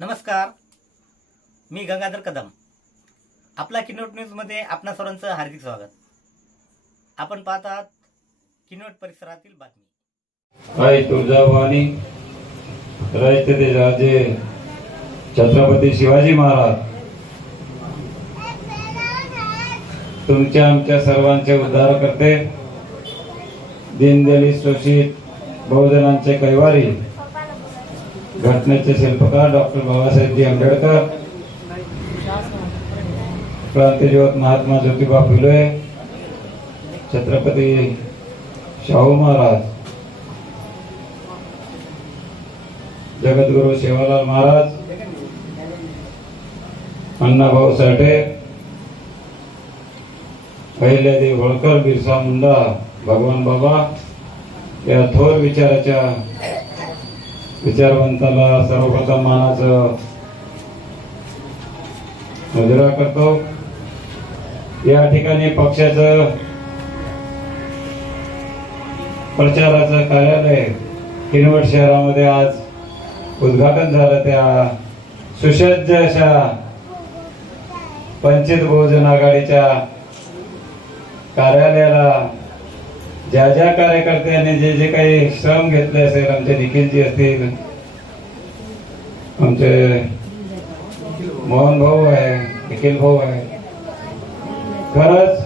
नमस्कार. मी गंगाधर कदम. आपला किनोट न्यूजमध्ये आपणा सर्वांचं हार्दिक स्वागत. आपण पाहत आहात किनोट परिसरातील बातमी. काय तुळजाभवानी. राजते राजे. छत्रपती शिवाजी महाराज. तुमच्या आमच्या सर्वांचे उद्धार करते दीनदलित शोषित बहुजनांचे कैवारी. घटनेचे शिल्पकार डॉक्टर बाबासाहेबजी आंबेडकर क्रांतीज्योत महात्मा ज्योतिबा फुले छत्रपती शाहू महाराज जगद्गुरु सेवालाल महाराज अण्णाभाऊ साठे अहिल्यादेवी होळकर बिरसा मुंडा भगवान बाबा या थोर विचाराच्या विचारवंताला सर्वप्रथम मानाचं मुजरा करतो. या ठिकाणी पक्षाचं प्रचाराचं कार्यालय किनवट शहरामध्ये आज उद्घाटन झालं. त्या सुसज्ज अशा वंचित बहुजन आघाडीच्या कार्यालयाला ज्या ज्या कार्यकर्त्यांनी जे जे काही श्रम घेतले असेल आमचे निखिलजी असतील आमचे मोहन भाऊ आहे निखिल भाऊ आहे. खरंच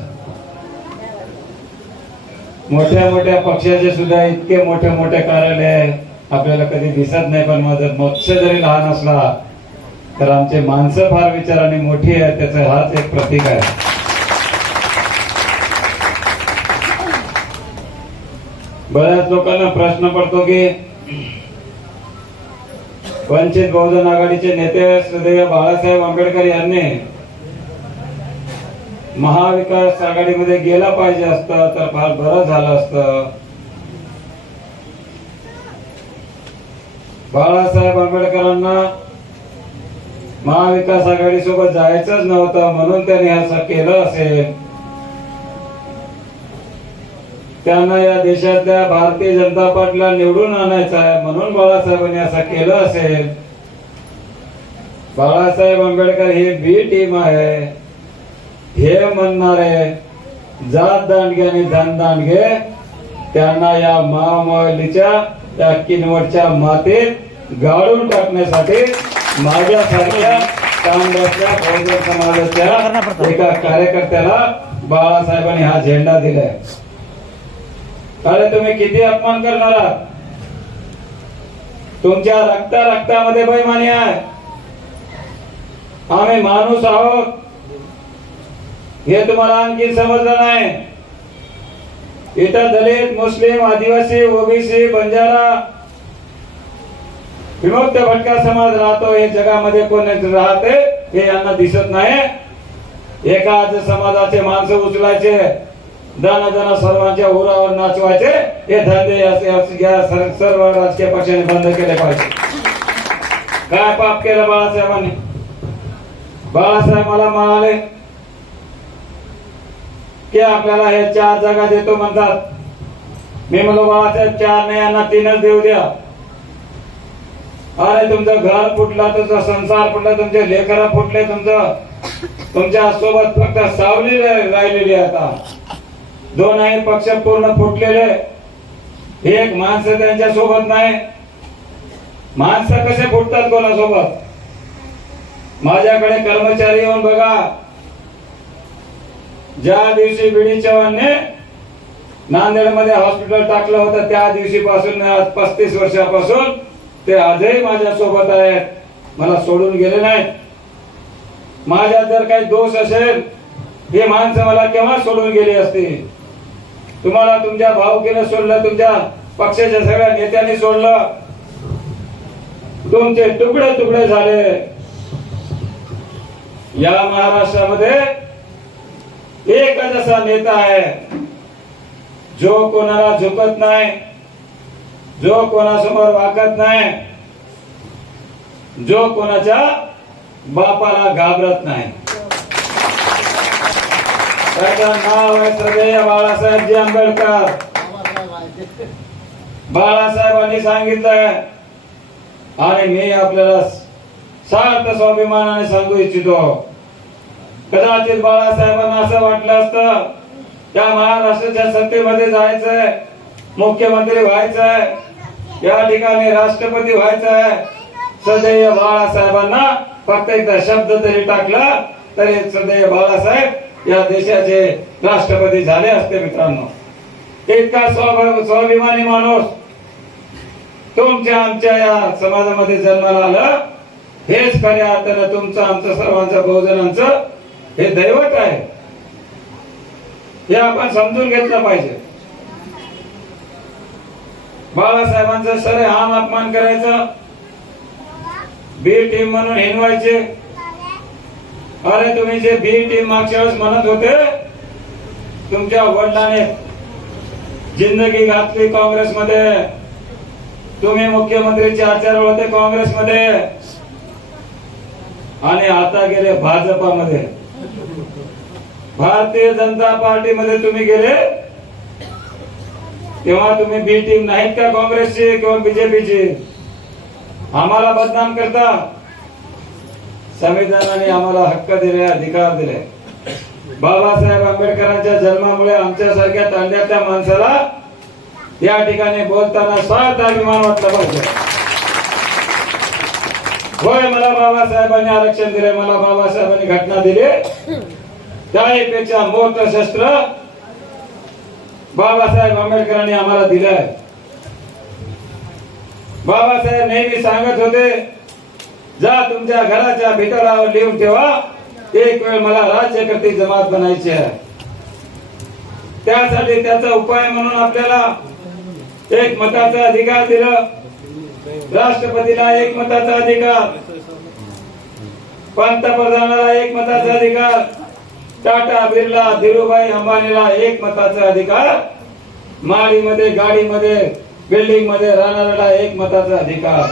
मोठ्या मोठ्या पक्षाचे सुद्धा इतके मोठे मोठे कार्यालय आपल्याला कधी दिसत नाही पण माझं मत्स्य जरी लहान असला तर आमचे माणसं फार विचाराने मोठी आहेत त्याचं हाच एक प्रतीक आहे. बऱ्याच लोकांना प्रश्न पडतो की वंचित बहुजन आघाडीचे नेते श्रद्धेय बाळासाहेब आंबेडकर यांनी महाविकास आघाडीमध्ये गेला पाहिजे असत तर फार बरं झालं असत. बाळासाहेब आंबेडकरांना महाविकास आघाडी सोबत जायचंच नव्हतं म्हणून त्यांनी असं केलं असेल. त्यांना या देशातल्या भारतीय जनता पार्टीला निवडून आणायचं आहे म्हणून बाळासाहेबांनी असं केलं असेल. बाळासाहेब आंबेडकर ही बी टीम आहे. हे म्हणणारे जात दांडगे आणि धन दांडगे त्यांना या महामहलीच्या त्या किनवटच्या मातीत गाडून टाकण्यासाठी माझ्यासारख्या काँग्रेसच्या बहुजन समाजाच्या एका कार्यकर्त्याला बाळासाहेबांनी हा झेंडा दिलाय. अरे तुम्ही किती अपमान करणार आहात? तुमच्या रक्ता रक्तामध्ये बैमानी आहे. आम्ही माणूस आहोत. हे तुम्हाला आणखी समजलं नाही. इथं दलित मुस्लिम आदिवासी ओबीसी बंजारा विमुक्त भटका समाज राहतो. हे जगामध्ये कोण राहते हे यांना दिसत नाही. एकाच समाजाचे माणसं उचलायचे. दाना दाना सर्वांच्या उरावर नाचवायचे. हे धंदे या सर्व राजकीय पक्षाने बंद केले पाहिजे. काय पाप केलं बाळासाहेबांनी? बाळासाहेब मला म्हणाले की आपल्याला हे चार जागा देतो म्हणतात. मी म्हणलो बाळासाहेब चार नाही यांना तीनच देऊ द्या. अरे तुमचं घर फुटलं तुमचा संसार फुटला तुमचे लेकर फुटले तुमचं तुमच्यासोबत फक्त सावली राहिलेली आता. दोन दोनही पक्ष पूर्ण फुटलेले. एक माणसं त्यांच्यासोबत नाही. माणसं कसे फुटतात कोणासोबत? माझ्याकडे कर्मचारी येऊन बघा. ज्या दिवशी बीडी चव्हाणने नांदेडमध्ये हॉस्पिटल टाकलं होतं त्या दिवशी पासून आज पस्तीस वर्षापासून ते आजही माझ्या सोबत आहेत. मला सोडून गेले नाहीत. माझ्यात जर काही दोष असेल हे माणसं मला केव्हा सोडून गेली असती तुम्हाला तुमच्या भाऊकीनं सोडलं तुमच्या पक्षाच्या सगळ्या नेत्यांनी सोडलं. तुमचे तुकडे तुकडे झाले. या महाराष्ट्रामध्ये एकच असा नेता आहे जो कोणाला झुकत नाही जो कोणासमोर वाकत नाही जो कोणाच्या बापाला घाबरत नाही. त्याचं नाव आहे श्रद्धेय बाळासाहेबजी आंबेडकर. बाळासाहेबांनी सांगितलंय आणि मी आपल्याला सार्थ स्वाभिमानाने सांगू इच्छितो. कदाचित बाळासाहेबांना असं वाटलं असतं त्या महाराष्ट्राच्या सत्तेमध्ये जायचंय मुख्यमंत्री व्हायचंय या ठिकाणी राष्ट्रपती व्हायचंय. सदैव बाळासाहेबांना फक्त एकदा शब्द तरी टाकला तरी सदैव बाळासाहेब या देशाचे राष्ट्रपती झाले असते मित्रांनो. इतका स्वाभिमानी माणूस. तुमच्या आमच्या या समाजामध्ये जन्माला आलं. हेच खऱ्या अर्थानं तुमचं आमचं सर्वांचं बहुजनांचं हे दैवत आहे. हे आपण समजून घेतलं पाहिजे. बाळासाहेबांचा सर आम अपमान करायचा. बी टीम म्हणून हिनवायचे. अरे तुम्ही जे बी टीम मागच्या वेळेस म्हणत होते तुमच्या वडिलाने जिंदगी घातली काँग्रेसमध्ये. तुम्ही मुख्यमंत्रीचे आचार्य होते काँग्रेसमध्ये. आणि आता गेले भाजपामध्ये. भारतीय जनता पार्टीमध्ये तुम्ही गेले तेव्हा तुम्ही बी टीम नाहीत का काँग्रेसची किंवा बीजेपीची आम्हाला बदनाम करता. संविधानाने आम्हाला हक्क दिले अधिकार दिले बाबासाहेब आंबेडकरांच्या जन्मामुळे आमच्यासारख्या तांड्यातल्या माणसाला या ठिकाणी बोलताना स्वार्थ अभिमान वाटला पाहिजे. होय मला बाबासाहेबांनी आरक्षण दिले मला बाबासाहेबांनी घटना दिली. त्याहीपेक्षा मोठं शस्त्र बाबासाहेब आंबेडकरांनी आम्हाला दिलं बाबासाहेब नेहमी सांगत होते जा तुमच्या घराच्या भितरावर लिहून ठेवा. एक वेळ मला राज्यकर्ते जमात बनायची आहे. त्यासाठी त्याचा उपाय म्हणून आपल्याला एक मताचा अधिकार दिलं. राष्ट्रपतीला एक मताचा अधिकार. पंतप्रधानाला एक मताचा अधिकार. टाटा बिर्ला धीरूभाई अंबानीला एक मताचा अधिकार. माळीमध्ये गाडीमध्ये बिल्डिंगमध्ये राहणाऱ्याला एक मताचा अधिकार.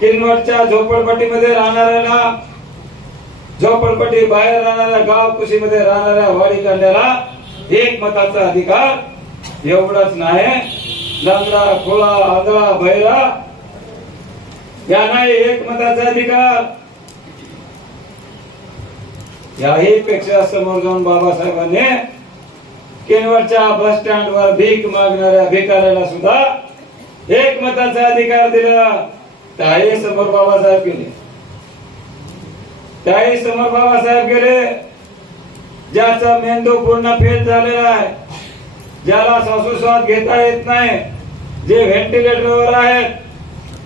किनवटच्या झोपडपट्टीमध्ये राहणाऱ्याला झोपडपट्टी बाहेर राहणाऱ्या गाव कुशीमध्ये राहणाऱ्या वाडी काढण्याला एक मताचा अधिकार एवढाच नाही. लंगडा खोळा आंधळा भैरा यांनाही एक मताचा अधिकार. याही पेक्षा समोर जाऊन बाबासाहेबांनी किनवटच्या बस स्टँड वर भीक मागणाऱ्या भिकाऱ्याला सुद्धा एक मताचा अधिकार दिला. त्याही समोर बाबासाहेब गेले. त्याही समोर बाबासाहेब गेले. ज्याचा मेंदू पूर्ण फेल झालेला आहे. ज्याला श्वासोश्वास घेता येत नाही. जे व्हेंटिलेटरवर आहेत.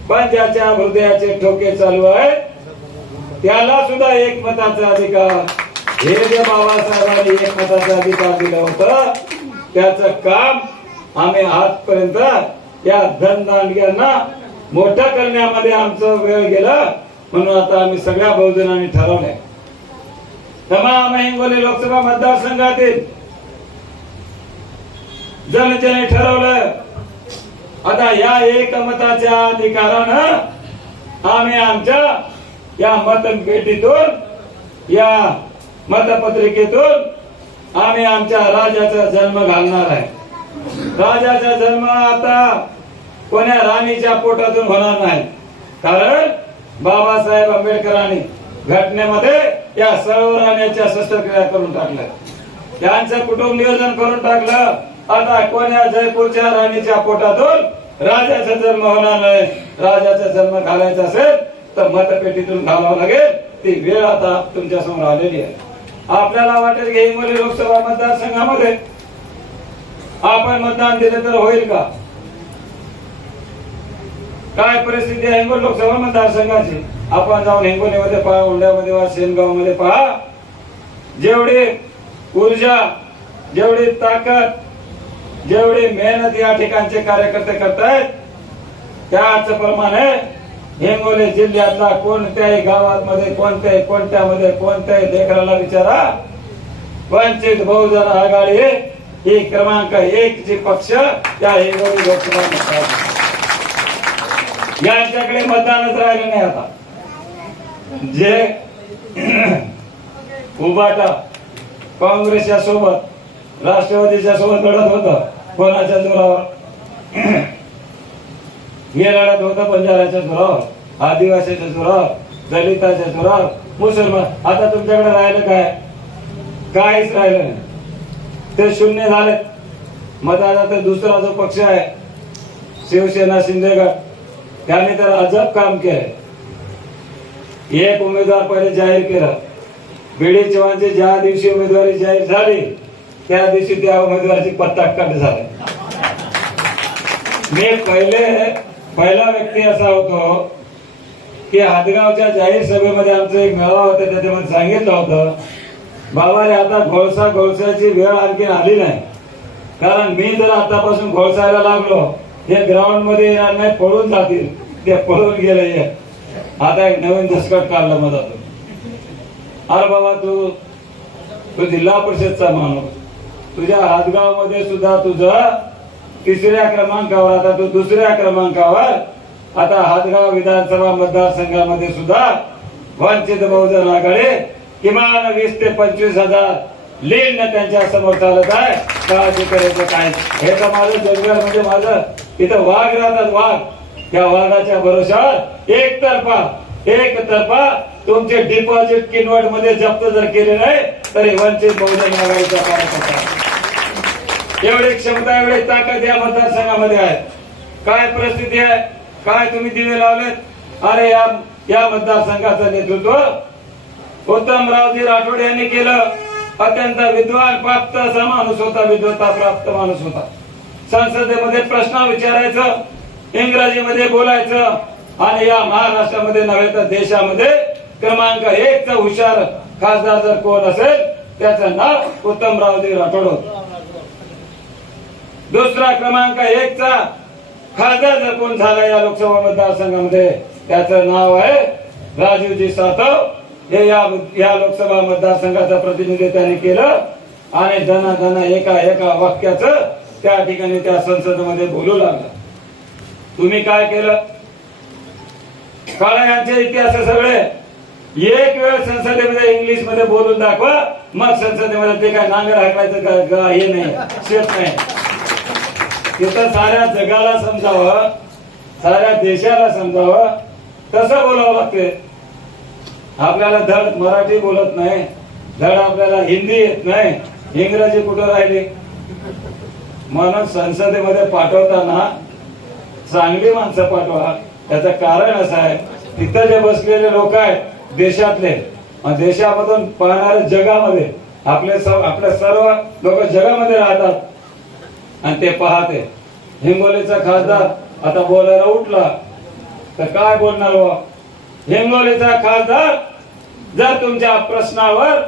पण ज्याच्या हृदयाचे ठोके चालू आहेत त्याला सुद्धा एक मताचा अधिकार. हे जे बाबासाहेबांनी एक मताचा अधिकार दिला होता त्याच काम आम्ही आजपर्यंत या धनदांडग्यांना मोठा करण्यामध्ये आमचं वेळ गेला म्हणून आता आम्ही सगळ्या बहुजनांनी ठरवलंय. तमाम हिंगोली लोकसभा मतदारसंघातील जनतेने ठरवलं आता या एकमताच्या अधिकारानं आम्ही आमच्या या मतपेटीतून या मतपत्रिकेतून आम्ही आमच्या राजाचा जन्म घालणार आहे. राजाचा जन्म आता कोण्या राणीच्या पोटातून होणार नाही कारण बाबासाहेब आंबेडकरांनी घटनेमध्ये या सर्व राण्याच्या शस्त्रक्रिया करून टाकल्या. त्यांचं कुटुंब नियोजन करून टाकलं. आता कोण्या जयपूरच्या राणीच्या पोटातून राजाचा जन्म होणार नाही. राजाचा जन्म घालायचा असेल तर मतपेटीतून घालावं लागेल. ती वेळ आता तुमच्यासमोर आलेली आहे. आपल्याला वाटेल की हिंगोली लोकसभा मतदारसंघामध्ये आपण मतदान दिलं तर होईल का? काय परिस्थिती आहे? हिंगोली लोकसभा मतदारसंघाची. आपण जाऊन हिंगोलीमध्ये पहा उंड्यामध्ये पहा सेनगावमध्ये पहा. जेवढी ऊर्जा जेवढी ताकद जेवढी मेहनत या ठिकाणचे कार्यकर्ते करतायत त्याच प्रमाणे हिंगोली जिल्ह्यातला कोणत्याही गावात मध्ये कोणत्याही कोणत्यामध्ये कोणत्याही लेकराला विचारा. वंचित बहुजन आघाडी ही क्रमांक एक ची पक्ष त्या हिंगोली लोकसभा यांच्याकडे मतदानच राहिले नाही आता. जे उभाटा काँग्रेसच्या सोबत राष्ट्रवादीच्या सोबत लढत होत कोणाच्या जोरावर? हे लढत होत बंजाराच्या जोरावर आदिवासीच्या जोरावर दलिताच्या जोरावर मुसलमान. आता तुमच्याकडे राहिलं काय? काहीच राहिलं नाही. ते शून्य झाले मग आता दुसरा जो पक्ष आहे शिवसेना शिंदेगड. त्याने तर अजब काम केलं एक उमेदवार पहिले जाहीर केलं बीडी चव्हाणचे ज्या दिवशी उमेदवारी जाहीर झाली त्या दिवशी त्या उमेदवाराची पत्ता कट झाला। मी पहिले पहिला व्यक्ती असा होतो की हातगावच्या जाहीर सभेमध्ये आमचा एक मेळावा होता त्याच्यामध्ये सांगितलं होतं बाबा रे आता घोळसा घोळसाची वेळ आणखी आली नाही. कारण मी जर आतापासून घोळसायला लागलो हे ग्राउंडमध्ये येणार नाही पळून जातील. ते पळून गेले. आता एक नवीन दसकट काढलं मधातून अरे बाबा तू तू जिल्हा परिषदचा माणूस. तुझ्या हातगावमध्ये सुद्धा तुझं तिसऱ्या क्रमांकावर आता तू दुसऱ्या क्रमांकावर आता हातगाव विधानसभा मतदारसंघामध्ये सुद्धा वंचित बहुजन आघाडी किमान वीस ते पंचवीस हजार लीड त्यांच्यासमोर चालत आहे. काळजी करायचं काय? हे तर माझं जगभर म्हणजे माझं. इथं वाघ राहतात वाघ. त्या वाघाच्या भरोशावर एकतर्फा एकतर्फा तुमचे डिपॉझिट किनवटमध्ये जप्त जर केले नाही तरी वंचित बहुजन आघाडीचा कार्यकर्ता. एवढी क्षमता एवढी ताकद या मतदारसंघामध्ये आहे. काय परिस्थिती आहे? काय तुम्ही दिवे लावलेत? अरे या या मतदारसंघाचं नेतृत्व. उत्तमरावजी राठोड यांनी केलं. अत्यंत विद्वान प्राप्त असा माणूस होता विद्वता प्राप्त माणूस होता. संसदेमध्ये प्रश्न विचारायचं इंग्रजीमध्ये बोलायचं आणि या महाराष्ट्रामध्ये नव्हे तर देशामध्ये क्रमांक एक चा हुशार खासदार जर कोण असेल त्याचं नाव उत्तमरावजी राठोड होत. दुसरा क्रमांक एक चा खासदार जर कोण झाला या लोकसभा मतदारसंघामध्ये त्याचं नाव आहे राजीवजी सातव. हे या या लोकसभा मतदारसंघाचं प्रतिनिधित्व त्यांनी केलं आणि धना धना एका एका वाक्याचं त्या ठिकाणी त्या संसदेमध्ये बोलू लागला. तुम्ही काय केलं? काळा यांचे इतिहास सगळे. एक वेळ संसदेमध्ये इंग्लिशमध्ये बोलून दाखवा मग संसदेमध्ये ते काय नांगर हाकलायचं का? हे नाही शेत नाही. तिथं साऱ्या जगाला समजावं साऱ्या देशाला समजावं कसं बोलावं लागते आपल्याला धड मराठी बोलत नाही. धड आपल्याला हिंदी येत नाही. इंग्रजी कुठं राहिली? म्हणून संसदेमध्ये पाठवताना चांगली माणसं पाठवा. त्याचं कारण असं आहे. तिथं जे बसलेले लोक आहेत देशातले देशामधून पाहणारे जगामध्ये आपले सर्व आपले सर्व लोक जगामध्ये राहतात. आणि ते पाहते. हिंगोलीचा खासदार आता बोलायला उठला. तर काय बोलणार हो? हिंगोलीचा खासदार जर तुमच्या प्रश्नावर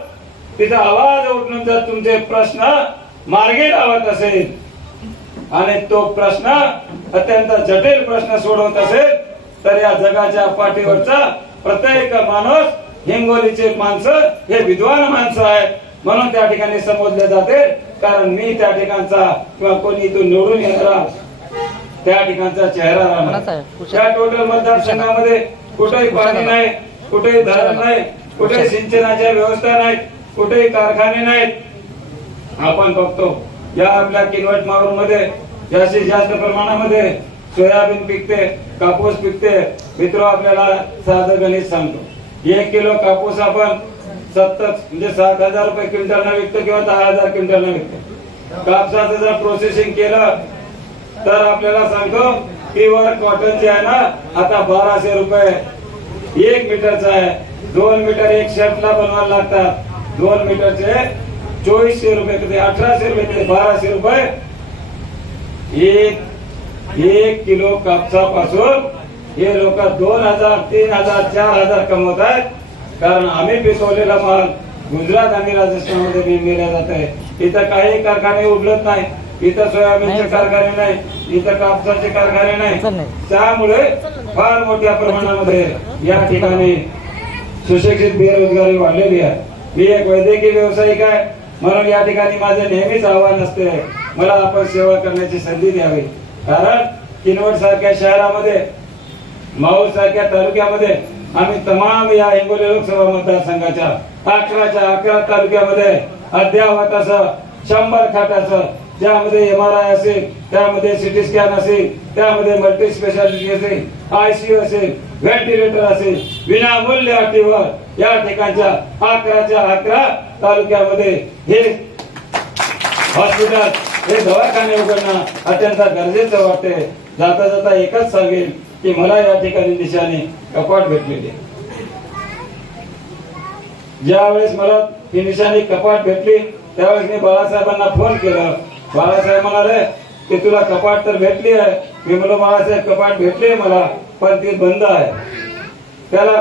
तिचा आवाज उठून जर तुमचे प्रश्न मार्गी लावत असेल आणि तो प्रश्न अत्यंत जटिल प्रश्न सोडवत असेल तर या जगाच्या पाठीवरचा प्रत्येक माणूस हिंगोलीचे माणसं हे विद्वान माणसं आहेत. म्हणून त्या ठिकाणी समजले जाते. कारण मी त्या ठिकाणचा किंवा कोणी इथून निवडून येणारा त्या ठिकाणचा चेहरा राहणार त्या टोटल मतदारसंघामध्ये कुठेही पाणी नाही कुठेही धरण नाही कुठेही सिंचनाच्या व्यवस्था नाहीत कुठेही कारखाने नाहीत. आपण बघतो या आपल्या किनवट मावळमध्ये जास्तीत जास्त प्रमाणामध्ये सोयाबीन पिकते कापूस पिकते. मित्र आपल्याला साधं गणित सांगतो. एक किलो कापूस आपण सत्तर म्हणजे सात हजार रुपये क्विंटल विकतो किंवा दहा हजार क्विंटल विकतो. कापसाचं जर प्रोसेसिंग केलं तर आपल्याला सांगतो प्युअर कॉटन जे आहे ना आता बाराशे रुपये एक मीटरचा आहे. दोन मीटर एक शर्टला बनवायला लागतात. दोन मीटरचे चोवीसशे रुपये किती? अठराशे रुपये किती? बाराशे रुपये. एक एक किलो कापसापासून हे लोक दोन हजार तीन हजार चार हजार कमवत आहेत. कारण आम्ही पिकवलेला माल गुजरात आणि राजस्थानमध्ये निर्मिला जात आहे. इथं काही कारखाने उघडत नाही. इथं सोयाबीनचे कारखाने नाही. इथं कापसाचे कारखाने नाही. त्यामुळे फार मोठ्या प्रमाणामध्ये या ठिकाणी सुशिक्षित बेरोजगारी वाढलेली आहे. मी एक वैद्यकीय व्यावसायिक आहे. म्हणून या ठिकाणी माझं नेहमीच आव्हान असते. मला आपण सेवा करण्याची संधी द्यावी. कारण किनवट सारख्या शहरामध्ये माऊर सारख्या तालुक्यामध्ये आम्ही तमाम या हिंगोली लोकसभा मतदारसंघाच्या अकराच्या अकरा तालुक्यामध्ये अद्यावत असं शंभर खाटाचं त्यामध्ये एम आर आय असेल त्यामध्ये सिटी स्कॅन असेल त्यामध्ये मल्टी स्पेशालिटी असेल आयसीयू असेल व्हेंटिलेटर असेल विनामूल्य अटीवर या ठिकाणच्या अकराच्या अकरा तालुक्यामध्ये हे हॉस्पिटल हे दवाखाने उघडणं अत्यंत गरजेचं वाटते जाता जाता एकच सांगेल की मला या ठिकाणी दिशाने कपाट भेटलेली ज्यावेळेस मला ही निशाणी कपाट भेटली त्यावेळेस मी बाळासाहेबांना फोन केला. बाळासाहेब म्हणाले की तुला कपाट तर भेटली आहे. मी म्हणलो बाळासाहेब कपाट भेटली मला पण ती बंद आहे. त्याला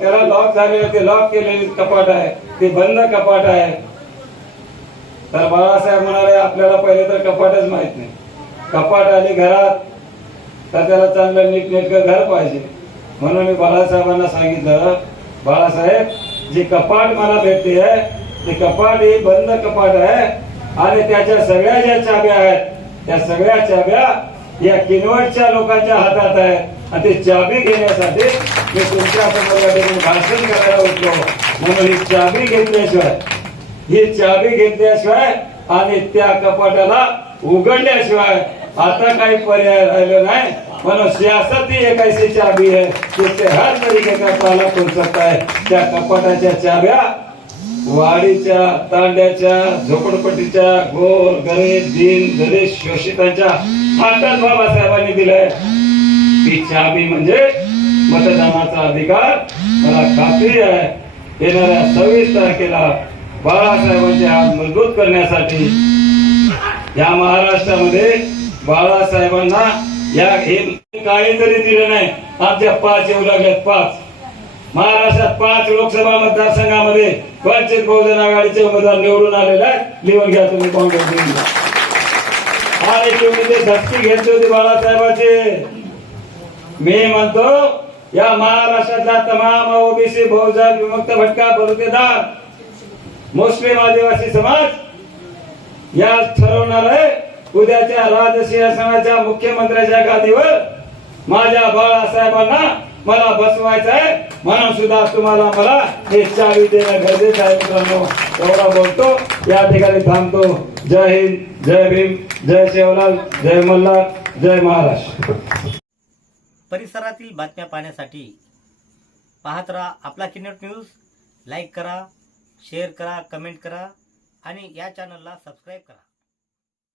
त्याला लॉक झालेलं ते लॉक केलेली कपाट आहे ते बंद कपाट आहे. तर बाळासाहेब म्हणाले आपल्याला पहिले तर कपाटच माहीत नाही. कपाट आली घरात तर त्याला चांगलं नीटनेटकं घर पाहिजे. म्हणून मी बाळासाहेबांना सांगितलं बाळासाहेब जी कपाट मला भेटते आहे ते कपाट ही बंद कपाट आहे आणि त्याच्या सगळ्या ज्या चाब्या आहेत त्या सगळ्या चाब्या या किनवटच्या लोकांच्या हातात आहेत. आणि ती चाबी घेण्यासाठी मी तुमच्यासमोर भाषण करायला उठलो. म्हणून ही चाबी घेतल्याशिवाय ही चाबी घेतल्याशिवाय आणि त्या कपाटाला उघडल्याशिवाय आता काही पर्याय राहिलो नाही. म्हणून सियासत ही एक ऐसी चाबी आहे की ते हर तरीके का ताला करू सकता है त्या कपाटाच्या चाब्या वाडीच्या तांड्याच्या झोपडपट्टीच्या गोर गरीब दिन गणेश शोषितांच्या हातात बाबासाहेबांनी दिलाय. ती चाबी म्हणजे मतदानाचा अधिकार. मला खात्री आहे येणाऱ्या सव्वीस तारखेला बाळासाहेबांचे हात मजबूत करण्यासाठी या महाराष्ट्रामध्ये बाळासाहेबांना या हे काही दिलं नाही. आमच्या पाच येऊ लागल्यात पाच. महाराष्ट्रात पाच लोकसभा मतदारसंघामध्ये वंचित बहुजन आघाडीचे उमेदवार निवडून आलेले आहेत. लिहून घ्या तुम्ही काँग्रेस आणि तुम्ही ते धक्की घेतली होती बाळासाहेबांचे. मी म्हणतो या महाराष्ट्रातला तमाम ओबीसी बहुजन विमुक्त भटका बलुतेदार मुस्लिम आदिवासी समाज या ठरवणार आहे उद्याच्या राजसिंहासनाच्या मुख्यमंत्र्याच्या गादीवर माझ्या बाळासाहेबांना मला बसवायचं आहे म्हणून सुद्धा तुम्हाला मला हे चावी देणं गरजेचं आहे मित्रांनो. एवढा बोलतो. या ठिकाणी थांबतो. जय हिंद जय भीम जय शेवलाल जय मल्हार जय महाराष्ट्र. परिसरातील बातम्या पाहण्यासाठी पाहत राहा आपला किन्नट न्यूज. लाईक करा शेअर करा कमेंट करा आणि या चॅनलला सबस्क्राईब करा.